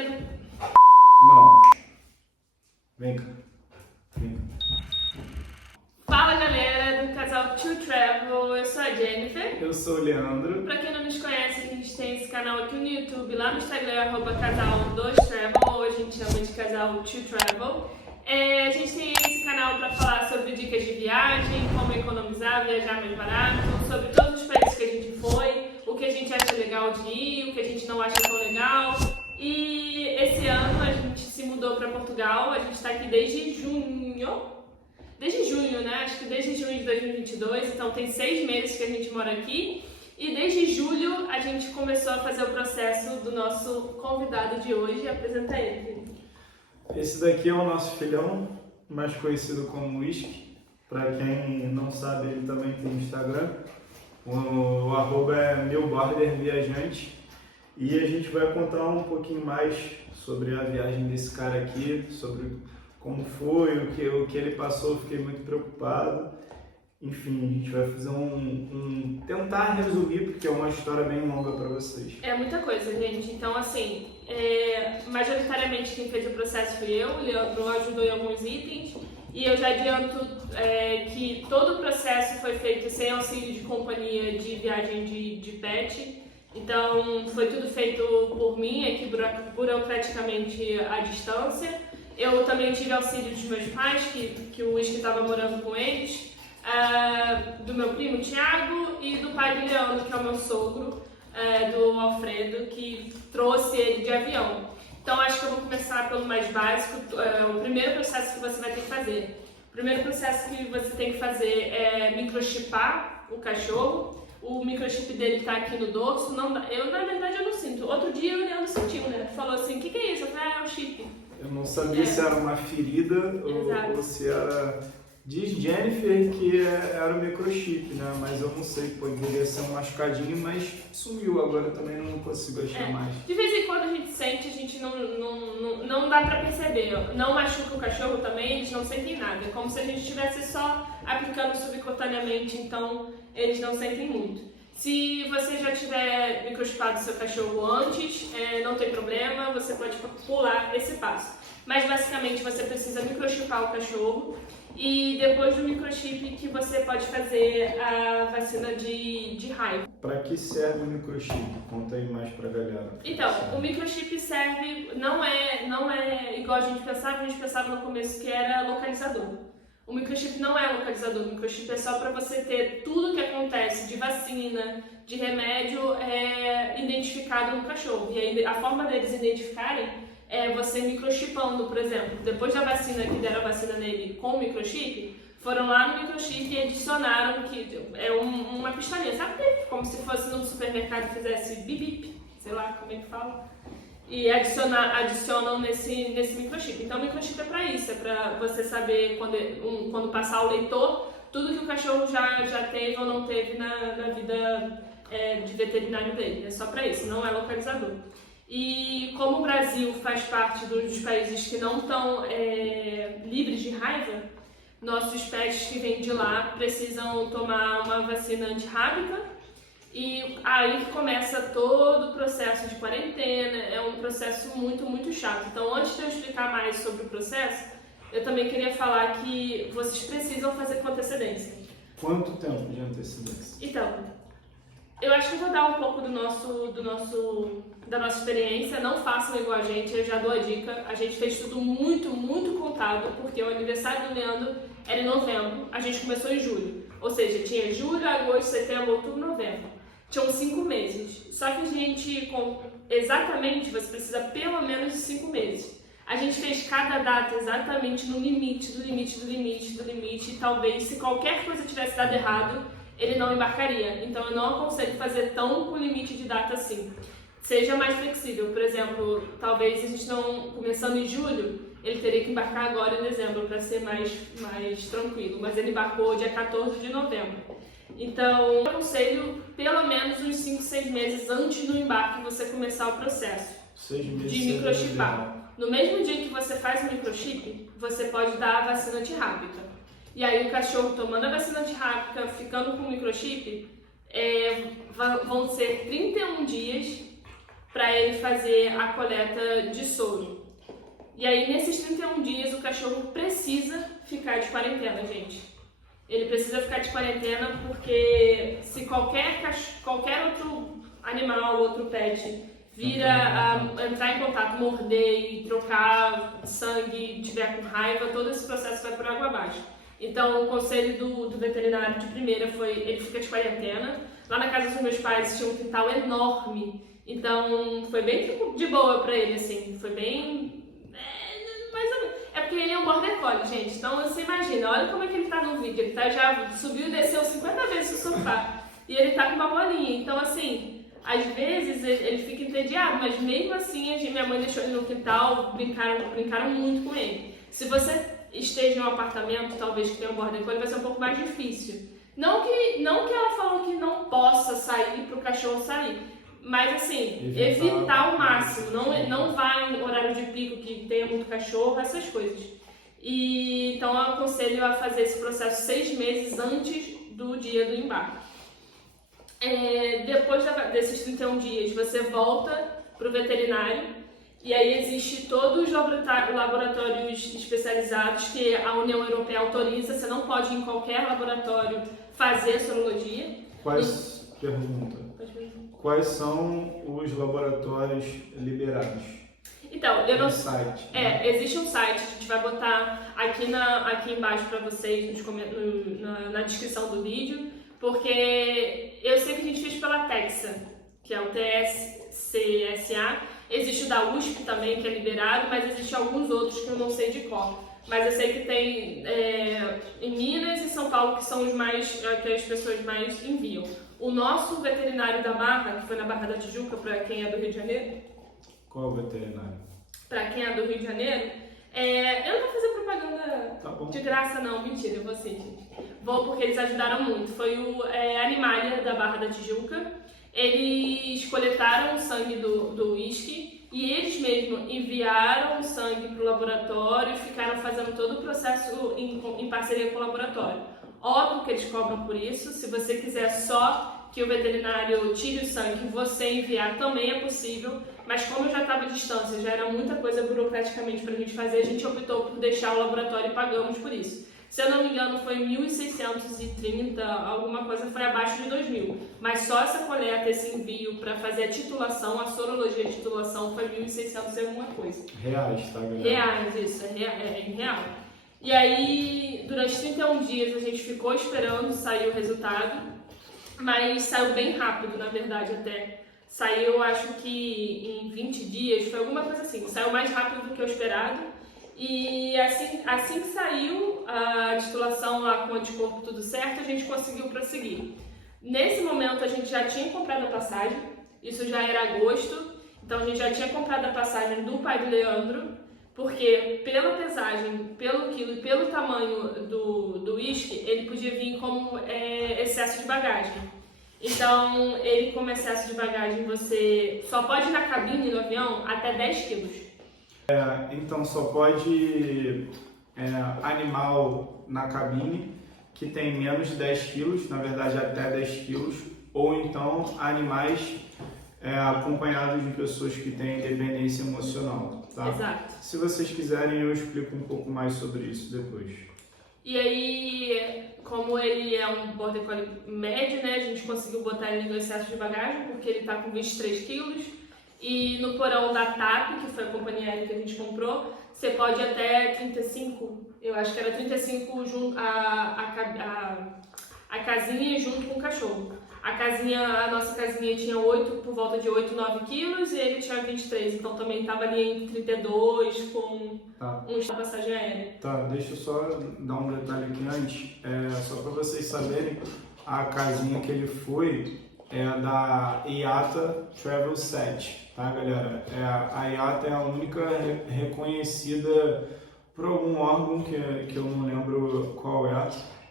galera. Não. Vem cá. Vem cá. Fala galera do casal To Travel, eu sou a Jennifer. Eu sou o Leandro. Pra quem não nos conhece, a gente tem esse canal aqui no YouTube, lá no Instagram, @casal2travel, ou a gente chama de casal To Travel. A gente tem esse canal para falar sobre dicas de viagem, como economizar, viajar mais barato, sobre todos os países que a gente foi, o que a gente acha legal de ir, o que a gente não acha tão legal. E esse ano a gente se mudou para Portugal, a gente está aqui desde junho, né? Acho que desde junho de 2022, então tem 6 meses que a gente mora aqui. E desde julho a gente começou a fazer o processo do nosso convidado de hoje. Apresenta ele, Felipe. Esse daqui é o nosso filhão, mais conhecido como Whisky. Para quem não sabe, ele também tem Instagram. O arroba é milborderviajante. E a gente vai contar um pouquinho mais sobre a viagem desse cara aqui, sobre como foi, o que ele passou. Fiquei muito preocupado. Enfim, a gente vai fazer tentar resumir, porque é uma história bem longa para vocês. É muita coisa, gente. Então, assim, majoritariamente quem fez o processo fui eu. O Leandro ajudou em alguns itens. E eu já adianto que todo o processo foi feito sem auxílio de companhia de viagem de pet. Então, foi tudo feito por mim, aqui burocraticamente à distância. Eu também tive auxílio dos meus pais, que o Whisky estava morando com eles. Do meu primo Thiago e do pai do Leandro, que é o meu sogro, do Alfredo, que trouxe ele de avião. Então acho que eu vou começar pelo mais básico, o primeiro processo que você vai ter que fazer. O primeiro processo que você tem que fazer é microchipar o cachorro. O microchip dele está aqui no dorso. Na verdade eu não sinto. Outro dia o Leandro sentiu, né? Falou assim, o que é isso? Eu falei, é o chip. Eu não sabia se era uma ferida ou se era... Diz Jennifer que era o microchip, né? Mas eu não sei, poderia ser um machucadinho, mas sumiu. Agora eu também não consigo achar mais. De vez em quando a gente sente, a gente não dá pra perceber. Não machuca o cachorro também, eles não sentem nada. É como se a gente estivesse só aplicando subcutaneamente, então eles não sentem muito. Se você já tiver microchipado seu cachorro antes, não tem problema, você pode pular esse passo. Mas basicamente você precisa microchipar o cachorro. E depois do microchip que você pode fazer a vacina de raiva. Para que serve o microchip? Conta aí mais pra galera. Então, o microchip serve, não é igual a gente pensava no começo que era localizador. O microchip não é localizador, o microchip é só para você ter tudo que acontece de vacina, de remédio, identificado no cachorro. E aí a forma deles identificarem é você microchipando, por exemplo. Depois da vacina, que deram a vacina nele com o microchip, foram lá no microchip e adicionaram, que é uma pistolinha, sabe? Como se fosse num supermercado e fizesse bip-bip, sei lá como é que fala. E adicionam nesse microchip. Então o microchip é para isso, é para você saber quando passar o leitor, tudo que o cachorro já teve ou não teve na vida de veterinário dele. É só para isso, não é localizador. E como o Brasil faz parte dos países que não estão livres de raiva, nossos pets que vêm de lá precisam tomar uma vacina antirrábica. E aí que começa todo o processo de quarentena, é um processo muito, muito chato. Então, antes de eu explicar mais sobre o processo, eu também queria falar que vocês precisam fazer com antecedência. Quanto tempo de antecedência? Então, eu acho que eu vou dar um pouco da nossa experiência. Não façam igual a gente, eu já dou a dica. A gente fez tudo muito, muito contado, porque o aniversário do Leandro era em novembro, a gente começou em julho. Ou seja, tinha julho, agosto, setembro, outubro, novembro. Tinham 5 meses. Só que a gente, exatamente, você precisa pelo menos de 5 meses. A gente fez cada data exatamente no limite, do limite, do limite, do limite. E talvez, se qualquer coisa tivesse dado errado, ele não embarcaria. Então eu não aconselho fazer tão com limite de data assim. Seja mais flexível. Por exemplo, talvez a gente não, começando em julho, ele teria que embarcar agora em dezembro para ser mais tranquilo. Mas ele embarcou dia 14 de novembro. Então, eu aconselho pelo menos uns 5, 6 meses antes do embarque você começar o processo 6 meses de microchipar. No mesmo dia que você faz o microchip, você pode dar a vacina antirrábica. E aí o cachorro tomando a vacina antirrábica, ficando com o microchip, vão ser 31 dias para ele fazer a coleta de soro. E aí, nesses 31 dias, o cachorro precisa ficar de quarentena, gente. Ele precisa ficar de quarentena porque se qualquer outro animal, outro pet, vira a entrar em contato, morder e trocar sangue, tiver com raiva, todo esse processo vai por água abaixo. Então, o conselho do veterinário de primeira foi, ele fica de quarentena. Lá na casa dos meus pais tinha um quintal enorme, então foi bem de boa pra ele, assim, foi bem... mais ou menos. É porque ele é um border collie, gente, então você imagina, olha como é que ele tá no vídeo, ele já subiu e desceu 50 vezes no sofá, e ele tá com uma bolinha, então assim, às vezes ele fica entediado, mas mesmo assim minha mãe deixou ele no quintal, brincaram muito com ele. Se você esteja em um apartamento, talvez que tenha um border collie, vai ser um pouco mais difícil. Não que ela falou que não possa sair para o cachorro sair, mas assim, evitar ao máximo, não vá em horário de pico que tenha muito cachorro, essas coisas. E então eu aconselho a fazer esse processo 6 meses antes do dia do embarque. Depois desses 31 dias, você volta para o veterinário. E aí existe todos os laboratórios especializados que a União Europeia autoriza, você não pode ir em qualquer laboratório fazer sorologia. Quais são os laboratórios liberados? Então, site, existe um site, a gente vai botar aqui embaixo para vocês na descrição do vídeo, porque eu sei que a gente fez pela Texa, que é o TSCSA. Existe o da USP também, que é liberado, mas existe alguns outros que eu não sei de cor. Mas eu sei que tem em Minas e São Paulo, que são os que as pessoas mais enviam. O nosso veterinário da Barra, que foi na Barra da Tijuca, para quem é do Rio de Janeiro. Qual veterinário? Para quem é do Rio de Janeiro, eu não vou fazer propaganda de graça não, mentira, eu vou sim, gente. Vou porque eles ajudaram muito. Foi o Animalia da Barra da Tijuca. Eles coletaram o sangue do uísque e eles mesmos enviaram o sangue para o laboratório e ficaram fazendo todo o processo em parceria com o laboratório. Óbvio que eles cobram por isso, se você quiser só que o veterinário tire o sangue e você enviar também é possível, mas como eu já estava à distância, já era muita coisa burocraticamente para a gente fazer, a gente optou por deixar o laboratório e pagamos por isso. Se eu não me engano, foi 1.630, alguma coisa, foi abaixo de 2.000. Mas só essa coleta, esse envio para fazer a titulação, a sorologia de titulação, foi 1.600 e alguma coisa. Reais, tá, galera? Reais, isso, é em real. E aí, durante 31 dias, a gente ficou esperando sair o resultado, mas saiu bem rápido, na verdade, até. Saiu, acho que em 20 dias, foi alguma coisa assim, saiu mais rápido do que o esperado. E assim que saiu a titulação lá com o anticorpo tudo certo, a gente conseguiu prosseguir. Nesse momento a gente já tinha comprado a passagem, isso já era agosto, então a gente já tinha comprado a passagem do pai do Leandro, porque pela pesagem, pelo quilo e pelo tamanho do uísque, ele podia vir como excesso de bagagem. Então, ele como excesso de bagagem, você só pode ir na cabine do avião até 10 quilos. Então só pode animal na cabine que tem menos de 10 quilos, na verdade até 10 quilos, ou então animais acompanhados de pessoas que têm dependência emocional, tá? Exato. Se vocês quiserem eu explico um pouco mais sobre isso depois. E aí, como ele é um border collie médio, né, a gente conseguiu botar ele no excesso de bagagem, porque ele tá com 23 quilos. E no porão da TAP, que foi a companhia aérea que a gente comprou, você pode ir até 35, eu acho que era 35 junto a casinha junto com o cachorro. A nossa casinha tinha por volta de 8, 9 quilos e ele tinha 23, então também estava ali entre 32 com da passagem aérea. Tá, deixa eu só dar um detalhe aqui antes, só para vocês saberem, a casinha que ele foi é da IATA Travel Set, tá, galera? A IATA é a única reconhecida por algum órgão que eu não lembro qual é,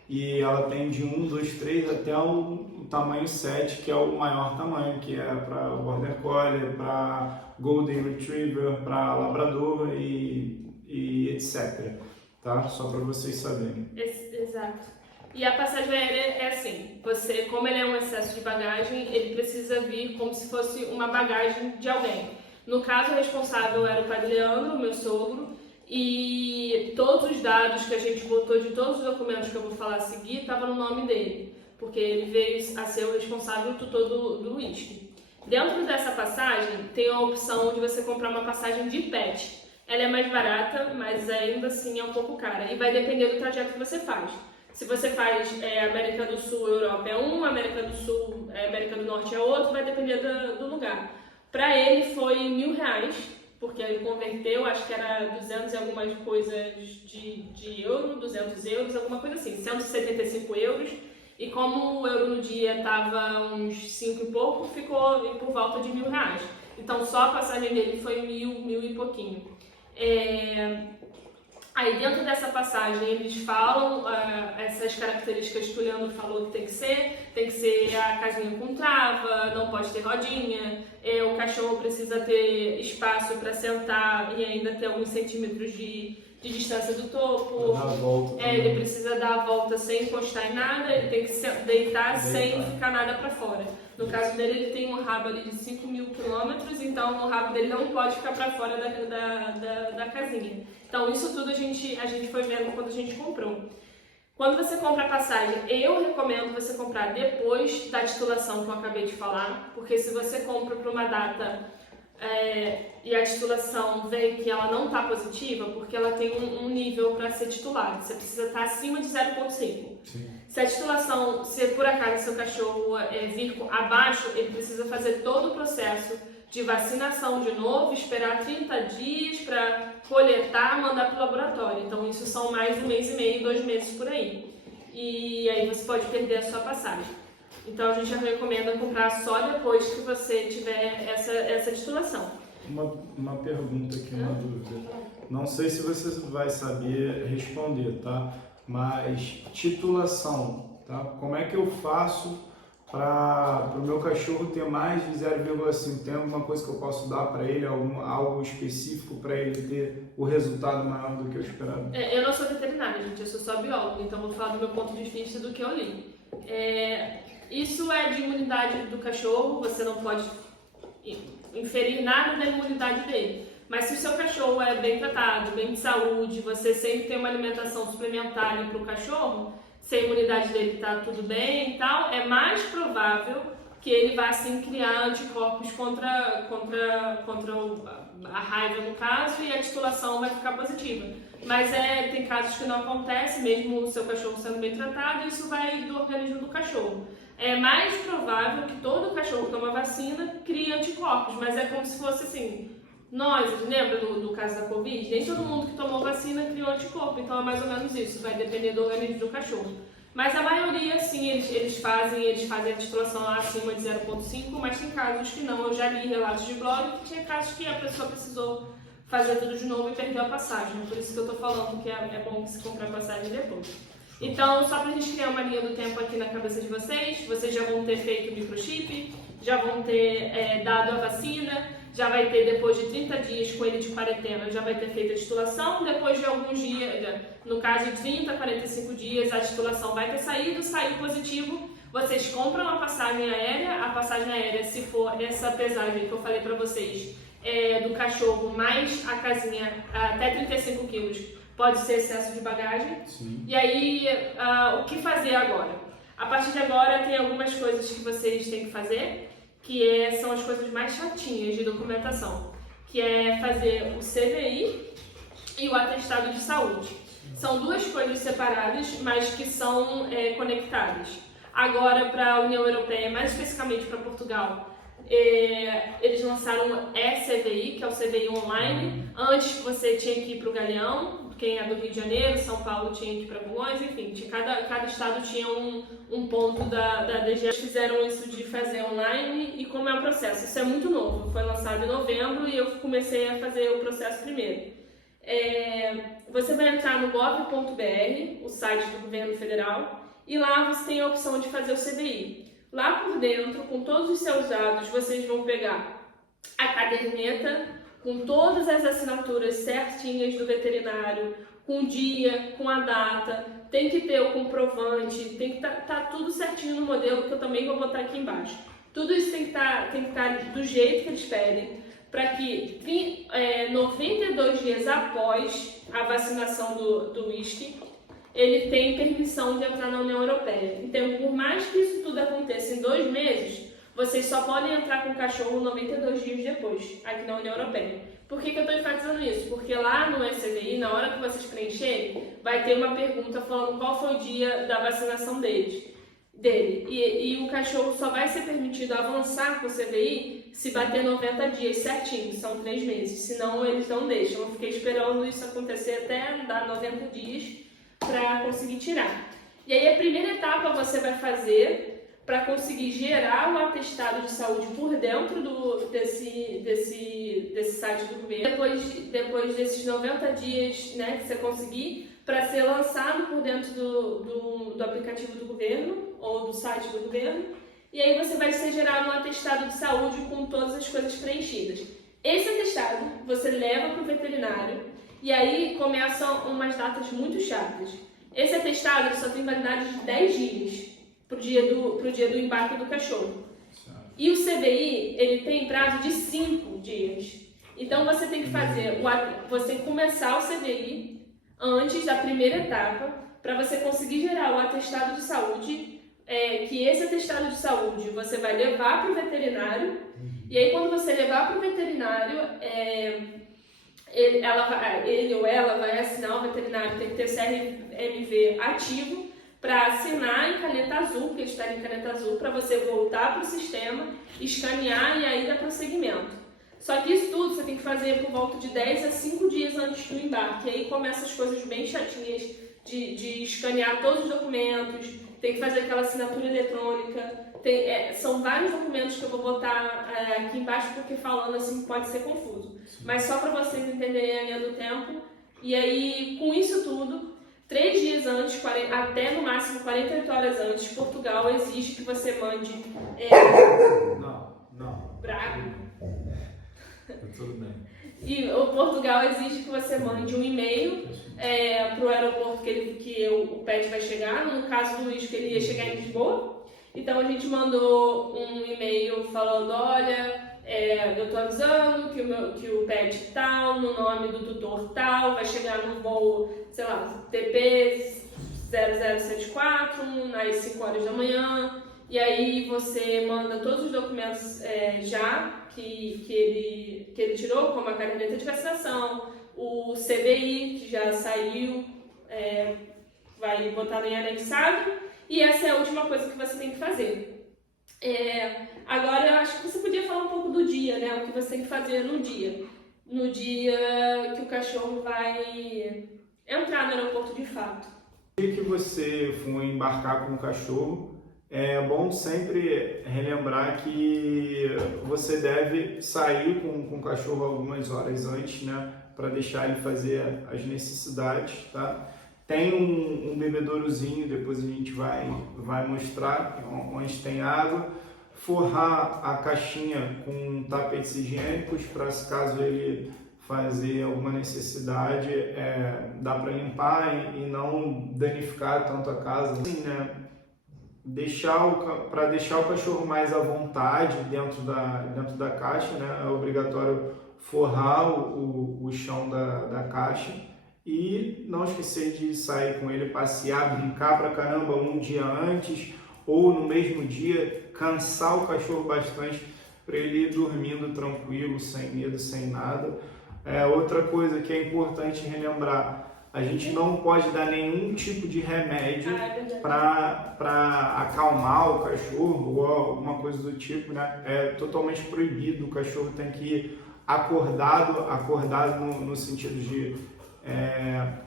e ela tem de 1, 2, 3 até o tamanho 7, que é o maior tamanho, que é para Border Collie, para Golden Retriever, para Labrador e etc. Tá? Só para vocês saberem. Exato. E a passagem aérea é assim, você, como ele é um excesso de bagagem, ele precisa vir como se fosse uma bagagem de alguém. No caso, o responsável era o Padre Leandro, meu sogro, e todos os dados que a gente botou de todos os documentos que eu vou falar a seguir estavam no nome dele, porque ele veio a ser o responsável tutor do uísque. Dentro dessa passagem, tem a opção de você comprar uma passagem de PET. Ela é mais barata, mas ainda assim é um pouco cara, e vai depender do trajeto que você faz. Se você faz América do Sul, Europa é um, América do Sul, América do Norte é outro, vai depender do lugar. Para ele foi R$1.000, porque ele converteu, acho que era 200 e algumas coisas de euro, 200 euros, alguma coisa assim, 175 euros. E como o euro no dia estava uns 5 e pouco, ficou por volta de R$1.000. Então só a passagem dele foi 1.000 e pouquinho. Aí dentro dessa passagem eles falam essas características que o Leandro falou que tem que ser a casinha com trava, não pode ter rodinha, o cachorro precisa ter espaço para sentar e ainda ter alguns centímetros de distância do topo, ele precisa dar a volta sem encostar em nada, ele tem que deitar sem ficar nada para fora. No caso dele, ele tem um rabo ali de 5.000 quilômetros, então o rabo dele não pode ficar para fora da casinha. Então isso tudo a gente foi vendo quando a gente comprou. Quando você compra a passagem, eu recomendo você comprar depois da titulação que eu acabei de falar, porque se você compra para uma data e a titulação vê que ela não está positiva, porque ela tem um nível para ser titulada, você precisa estar acima de 0,5. Se a titulação, se por acaso seu cachorro vir abaixo, ele precisa fazer todo o processo de vacinação de novo, esperar 30 dias para coletar, mandar para o laboratório. Então isso são mais 1 mês e meio, 2 meses por aí. E aí você pode perder a sua passagem. Então a gente já recomenda comprar só depois que você tiver essa titulação. Uma pergunta aqui, uma dúvida. Não sei se você vai saber responder, tá? Mas titulação, tá? Como é que eu faço para o meu cachorro ter mais de 0,5? Tem alguma coisa que eu posso dar para ele, algo específico para ele ter o resultado maior do que eu esperava? Eu não sou veterinária, gente, eu sou só bióloga, então vou falar do meu ponto de vista do que eu li. Isso é de imunidade do cachorro, você não pode inferir nada da imunidade dele. Mas se o seu cachorro é bem tratado, bem de saúde, você sempre tem uma alimentação suplementar para o cachorro, se a imunidade dele está tudo bem e tal, é mais provável que ele vá assim criar anticorpos contra a raiva no caso, e a titulação vai ficar positiva. Mas tem casos que não acontece, mesmo o seu cachorro sendo bem tratado, isso vai do organismo do cachorro. É mais provável que todo cachorro que toma vacina crie anticorpos, mas é como se fosse assim, lembra do caso da Covid? Nem todo mundo que tomou vacina criou anticorpo, então é mais ou menos isso, vai depender do organismo do cachorro. Mas a maioria, sim, eles fazem a titulação lá acima de 0,5, mas tem casos que não. Eu já li relatos de blog que tinha casos que a pessoa precisou fazer tudo de novo e perdeu a passagem. Por isso que eu tô falando que é bom que se comprar a passagem depois. Então, só pra gente criar uma linha do tempo aqui na cabeça de vocês já vão ter feito o microchip, já vão ter dado a vacina, já vai ter, depois de 30 dias com ele de quarentena, já vai ter feito a titulação, depois de alguns dias, no caso de 30 a 45 dias, a titulação vai ter saído, saiu positivo, vocês compram a passagem aérea, se for essa pesagem que eu falei pra vocês, do cachorro mais a casinha até 35 quilos, pode ser excesso de bagagem. Sim. E aí, o que fazer agora? A partir de agora, tem algumas coisas que vocês têm que fazer, que são as coisas mais chatinhas de documentação, que é fazer o CVI e o atestado de saúde. São duas coisas separadas, mas que são conectadas. Agora, para a União Europeia, mais especificamente para Portugal, eles lançaram o eCVI, que é o CVI online. Antes você tinha que ir para o Galeão, quem é do Rio de Janeiro, São Paulo tinha que ir para Bulhões, enfim, cada estado tinha um ponto da DG. Eles fizeram isso de fazer online e como é o processo. Isso é muito novo, foi lançado em novembro e eu comecei a fazer o processo primeiro. Você vai entrar no gov.br, o site do governo federal, e lá você tem a opção de fazer o CVI. Lá por dentro, com todos os seus dados, vocês vão pegar a caderneta, com todas as assinaturas certinhas do veterinário, com o dia, com a data, tem que ter o comprovante, tem que tá tudo certinho no modelo, que eu também vou botar aqui embaixo. Tudo isso tem que estar do jeito que eles pedem, para que 92 dias após a vacinação do whisky, ele tem permissão de entrar na União Europeia. Então, por mais que isso tudo aconteça em 2 meses, vocês só podem entrar com o cachorro 92 dias depois, aqui na União Europeia. Por que eu estou enfatizando isso? Porque lá no SCVI, na hora que vocês preencherem, vai ter uma pergunta falando qual foi o dia da vacinação dele. E o cachorro só vai ser permitido avançar com o CVI se bater 90 dias certinho, são 3 meses. Senão eles não deixam. Eu fiquei esperando isso acontecer até dar 90 dias para conseguir tirar. E aí a primeira etapa você vai fazer para conseguir gerar o atestado de saúde por dentro desse site do governo. Depois desses 90 dias, né, que você conseguir, para ser lançado por dentro do aplicativo do governo ou do site do governo. E aí você vai ser gerado um atestado de saúde com todas as coisas preenchidas. Esse atestado você leva para o veterinário e aí começam umas datas muito chatas. Esse atestado ele só tem validade de 10 dias pro dia do embarque do cachorro. E o CVI, ele tem prazo de 5 dias. Então você tem que fazer, você começar o CVI antes da primeira etapa, para você conseguir gerar o atestado de saúde, que esse atestado de saúde você vai levar para o veterinário, e aí quando você levar para o veterinário, ele ou ela vai assinar, o veterinário tem que ter CRMV ativo, para assinar em caneta azul, porque eles pedem em caneta azul, para você voltar para o sistema, escanear e aí dar prosseguimento. Só que isso tudo você tem que fazer por volta de 10 a 5 dias antes do embarque. E aí começam as coisas bem chatinhas de escanear todos os documentos, tem que fazer aquela assinatura eletrônica. São vários documentos que eu vou botar aqui embaixo porque falando assim pode ser confuso. Mas só para vocês entenderem a linha do tempo. E aí, com isso tudo, 3 dias antes, até no máximo 48 horas antes, Portugal exige que você mande... Não. Braga. Tudo bem. E o Portugal exige que você mande um e-mail para o aeroporto que o pet vai chegar. No caso do Isco, ele ia chegar em Lisboa. Então a gente mandou um e-mail falando, olha, eu estou avisando que o pet tal, no nome do tutor tal, vai chegar no voo, sei lá, TP 0074, às 5 horas da manhã. E aí você manda todos os documentos que ele tirou, como a caderneta de vacinação, o CVI, que já saiu, vai botar em anexado, e essa é a última coisa que você tem que fazer. Agora, eu acho que você podia falar um pouco do dia, né? O que você tem que fazer no dia. No dia que o cachorro vai entrar no aeroporto de fato. No dia que você for embarcar com o cachorro, é bom sempre relembrar que você deve sair com o cachorro algumas horas antes, né? Para deixar ele fazer as necessidades, tá? Tem um bebedourozinho, depois a gente vai mostrar, onde tem água. Forrar a caixinha com tapetes higiênicos, para caso ele fazer alguma necessidade, dá para limpar e não danificar tanto a casa. Assim, né? Para deixar o cachorro mais à vontade dentro da caixa, né? É obrigatório forrar o chão da caixa e não esquecer de sair com ele, passear, brincar pra caramba um dia antes ou no mesmo dia, cansar o cachorro bastante para ele ir dormindo tranquilo, sem medo, sem nada. Outra coisa que é importante relembrar, a gente não pode dar nenhum tipo de remédio para acalmar o cachorro ou alguma coisa do tipo, né? É totalmente proibido, o cachorro tem que ir acordado no sentido de...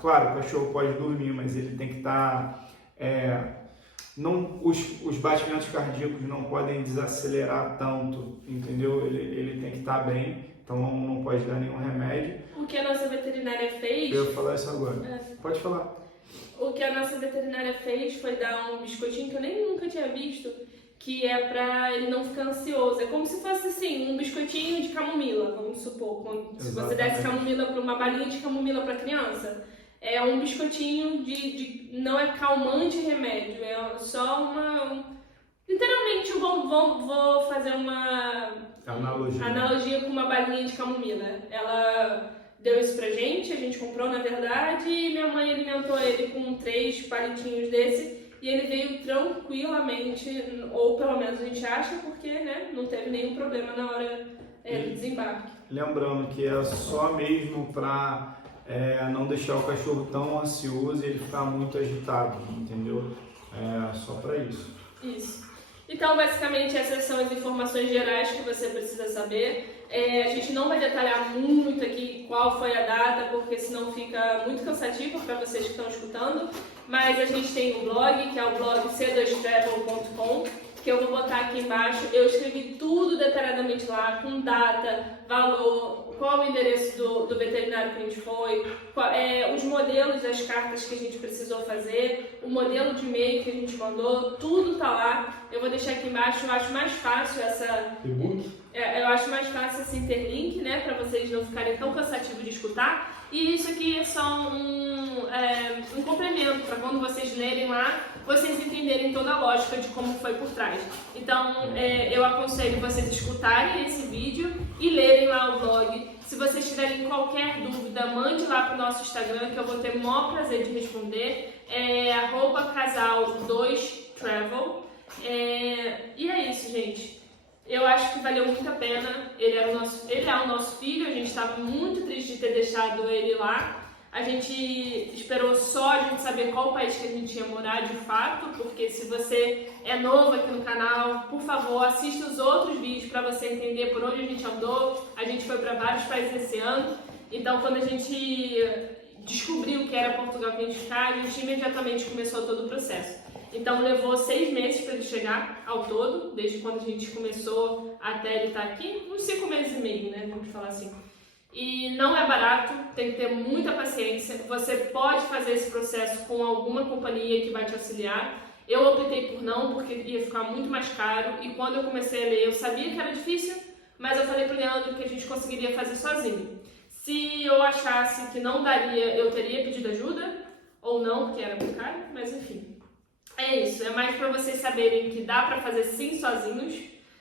claro, o cachorro pode dormir, mas ele tem que estar... os batimentos cardíacos não podem desacelerar tanto, entendeu? Ele tem que estar bem, então não pode dar nenhum remédio. O que a nossa veterinária fez... Eu vou falar isso agora. Pode falar. O que a nossa veterinária fez foi dar um biscoitinho que eu nunca tinha visto, que é pra ele não ficar ansioso. É como se fosse assim, um biscoitinho de camomila, vamos supor. Se você desse camomila para uma balinha de camomila para criança, é um biscoitinho não é calmante remédio, é só literalmente eu vou fazer uma analogia com uma balinha de camomila. Ela deu isso pra gente, a gente comprou na verdade, e minha mãe alimentou ele com 3 palitinhos desse. E ele veio tranquilamente, ou pelo menos a gente acha, porque né, não teve nenhum problema na hora do desembarque. Lembrando que é só mesmo para não deixar o cachorro tão ansioso e ele ficar muito agitado, entendeu? É só para isso. Isso. Então, basicamente, essas são as informações gerais que você precisa saber. A gente não vai detalhar muito aqui qual foi a data, porque senão fica muito cansativo para vocês que estão escutando. Mas a gente tem um blog, que é o blog c2travel.com, que eu vou botar aqui embaixo. Eu escrevi tudo detalhadamente lá, com data, valor, qual o endereço do veterinário que a gente foi, os modelos das cartas que a gente precisou fazer, o modelo de e-mail que a gente mandou, tudo tá lá. Eu vou deixar aqui embaixo, eu acho mais fácil eu acho mais fácil esse interlink, né, para vocês não ficarem tão cansativos de escutar. E isso aqui é só um complemento para quando vocês lerem lá, vocês entenderem toda a lógica de como foi por trás. Então, eu aconselho vocês escutarem esse vídeo e lerem lá o blog. Se vocês tiverem qualquer dúvida, mande lá para o nosso Instagram, que eu vou ter o maior prazer de responder. @casal2travel. E é isso, gente. Eu acho que valeu muito a pena. Ele é o nosso filho, a gente estava muito triste de ter deixado ele lá. A gente esperou só a gente saber qual país que a gente ia morar de fato, porque se você é novo aqui no canal, por favor, assista os outros vídeos para você entender por onde a gente andou. A gente foi para vários países esse ano, então quando a gente descobriu que era Portugal que a gente ficar, a gente imediatamente começou todo o processo. Então levou 6 meses para ele chegar ao todo, desde quando a gente começou até ele estar aqui, uns 5 meses e meio, né, vamos falar assim. E não é barato, tem que ter muita paciência. Você pode fazer esse processo com alguma companhia que vai te auxiliar. Eu optei por não, porque ia ficar muito mais caro. E quando eu comecei a ler, eu sabia que era difícil, mas eu falei pro Leandro que a gente conseguiria fazer sozinho. Se eu achasse que não daria, eu teria pedido ajuda, ou não, porque era muito caro, mas enfim. É isso, é mais para vocês saberem que dá para fazer sim sozinhos,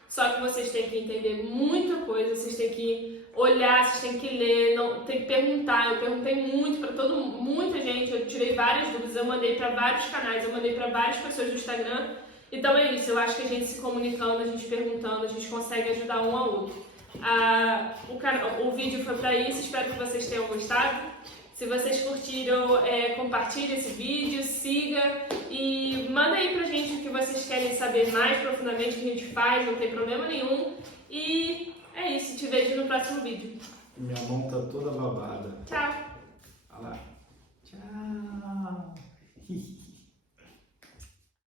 só que vocês têm que entender muita coisa, vocês têm que olhar, vocês têm que ler, tem que perguntar. Eu perguntei muito para muita gente, eu tirei várias dúvidas, eu mandei para vários canais, eu mandei para várias pessoas do Instagram. Então é isso, eu acho que a gente se comunicando, a gente perguntando, a gente consegue ajudar um ao outro. O vídeo foi para isso, espero que vocês tenham gostado. Se vocês curtiram, compartilhe esse vídeo, siga e manda aí pra gente o que vocês querem saber mais profundamente, o que a gente faz, não tem problema nenhum. E é isso, te vejo no próximo vídeo. Minha mão tá toda babada. Tchau! Olha lá.